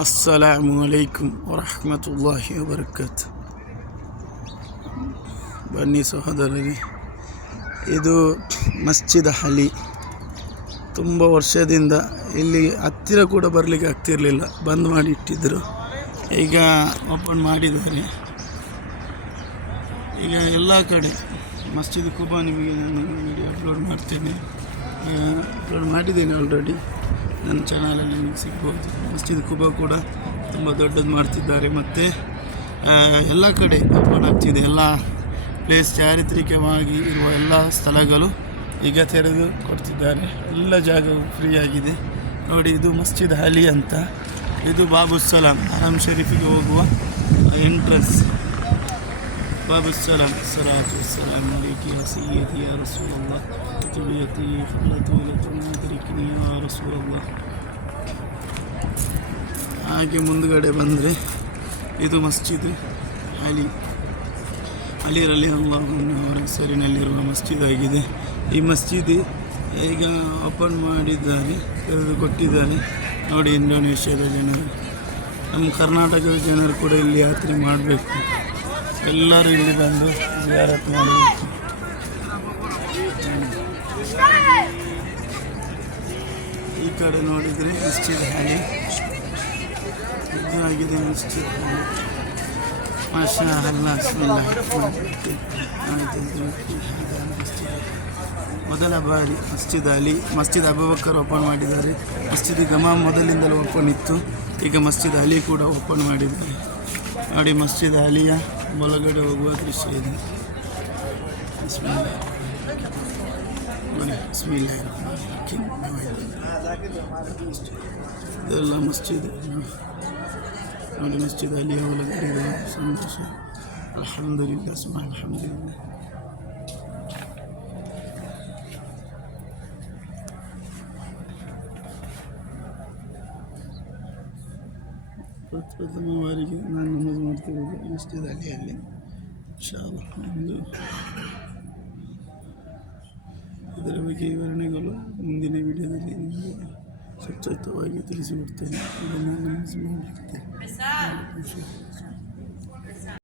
ಅಸ್ಸಲಾಮು ಅಲೈಕುಂ ವರಹಮತುಲ್ಲಾಹಿ ವಬರಕಾತು. ಬನ್ನಿ ಸಹೋದರರೇ, ಇದು ಮಸ್ಜಿದ್ ಅಲಿ. ತುಂಬ ವರ್ಷದಿಂದ ಇಲ್ಲಿ ಹತ್ತಿರ ಕೂಡ ಬರಲಿಕ್ಕೆ ಆಗ್ತಿರಲಿಲ್ಲ, ಬಂದ್ ಮಾಡಿ ಇಟ್ಟಿದ್ದರು. ಈಗ ಓಪನ್ ಮಾಡಿದ್ದಾರೆ. ಈಗ ಎಲ್ಲ ಕಡೆ ಮಸ್ಜಿದ್ ಕುಬಾ ನಿಮಗೆ ನಾನು ವಿಡಿಯೋ ಅಪ್ಲೋಡ್ ಮಾಡ್ತೇನೆ, ಅಪ್ಲೋಡ್ ಮಾಡಿದ್ದೇನೆ ಆಲ್ರೆಡಿ. ನನ್ನ ಚಾನಲಲ್ಲಿ ನಿಮಗೆ ಸಿಗ್ಬೋದು. ಮಸ್ಜಿದ್ ಕುಬಾ ಕೂಡ ತುಂಬ ದೊಡ್ಡದು ಮಾಡ್ತಿದ್ದಾರೆ. ಮತ್ತು ಎಲ್ಲ ಕಡೆ ಓಪನ್ ಆಗ್ತಿದೆ. ಎಲ್ಲ ಪ್ಲೇಸ್ ಚಾರಿತ್ರಿಕವಾಗಿ ಇರುವ ಎಲ್ಲ ಸ್ಥಳಗಳು ಈಗ ತೆರೆದು ಕೊಡ್ತಿದ್ದಾರೆ. ಎಲ್ಲ ಜಾಗವು ಫ್ರೀ ಆಗಿದೆ. ನೋಡಿ, ಇದು ಮಸ್ಜಿದ್ ಅಲಿ ಅಂತ. ಇದು ಬಾಬುಸ್ಸಲಾಂ ಹರಂ ಶರೀಫಿಗೆ ಹೋಗುವ ಎಂಟ್ರೆನ್ಸ್. ಬಾಬುಸ್ಸಲಾಂ ಸಲಾತು ವಸ್ಸಲಾಂ ಅಲೈಕಿ ಯಾ ಸಯ್ಯದಿ ಯಾ ರಸೂಲಲ್ಲಾಹ್ ತುಬಿಯತಿ ಫಲತು ಲತುನಾದರಿಕಿನಿ ಯಾ ರಸೂಲಲ್ಲಾಹ್. ಹಾಗೆ ಮುಂದುಗಡೆ ಬಂದರೆ ಇದು ಮಸ್ಜಿದ್ ಅಲಿ ರಲಿಯಲ್ಲಾಹು ಅನ್ಹು ಅವರ ಹೆಸರಿನಲ್ಲಿರುವ ಮಸ್ಜಿದ್ ಆಗಿದೆ. ಈ ಮಸ್ಜಿದ್ ಈಗ ಓಪನ್ ಮಾಡಿದ್ದಾರೆ, ತೆರೆದು ಕೊಟ್ಟಿದ್ದಾರೆ. ನೋಡಿ, ಇಂಡೋನೇಷ್ಯಾದ ಜನರು, ನಮ್ಮ ಕರ್ನಾಟಕದ ಜನರು ಕೂಡ ಇಲ್ಲಿ ಯಾತ್ರೆ ಮಾಡಬೇಕು. ಎಲ್ಲರೂ ಇಲ್ಲಿ ಬಂದು ಜಿಯಾರತ್ ಮಾಡಬೇಕು. ಈ ಕಡೆ ನೋಡಿದರೆ ಮಸ್ಜಿದ್ ಅಲಿ ಆಗಿದೆ. ಮಸ್ಜಿದ್ ಅಲಿ ಮಾಷಾ ಅಲ್ಲಾ. ಮೊದಲ ಬಾರಿ ಮಸ್ಜಿದ್ ಅಲಿ, ಮಸ್ಜಿದ್ ಅಬೂಬಕರ್ ಓಪನ್ ಮಾಡಿದ್ದಾರೆ. ಮಸ್ಜಿದ್ ಗಮಾಮ್ ಮೊದಲಿಂದಲೂ ಓಪನ್ ಇತ್ತು, ಈಗ ಮಸ್ಜಿದ್ ಅಲಿ ಕೂಡ ಓಪನ್ ಮಾಡಿದ್ದಾರೆ. ನೋಡಿ, ಮಸ್ಜಿದ್ ಅಲಿಯ ಒಳಗಡೆ ಹೋಗುವ ದೃಶ್ಯ ಇದೆ. ಇದೆಲ್ಲ ಮಸ್ಜಿದ್. ನೋಡಿ, ಮಸ್ಜಿದ್ ಅಲಿಯ ಒಳಗಡೆ ಇರುವ ಸಂತೋಷ. ಅಲ್ಹಮ್ದುಲಿಲ್ಲಾಹ್ ಸುಬ್ಹಾನ್ ಅಲ್ಹಮ್ದುಲಿಲ್ಲಾಹ್. ಪ್ರಥಮ ಬಾರಿಗೆ ನಾನು ನಮಾಜ್ ಮಾಡ್ತಿರೋದು ಮಸ್ಜಿದ್ ಅಲಿಯಲ್ಲಿ. ಇನ್ಶಾ ಅಲ್ಲಾಹ್ ಇದರ ಬಗ್ಗೆ ವಿವರಣೆಗಳು ಮುಂದಿನ ವಿಡಿಯೋದಲ್ಲಿ ನಿಮಗೆ ಸ್ವಚ್ಛವಾಗಿ ತಿಳಿಸಿಕೊಡ್ತೇನೆ. ಇದನ್ನು ನಮಾಜ್ ಮಾಡಿರ್ತೇನೆ.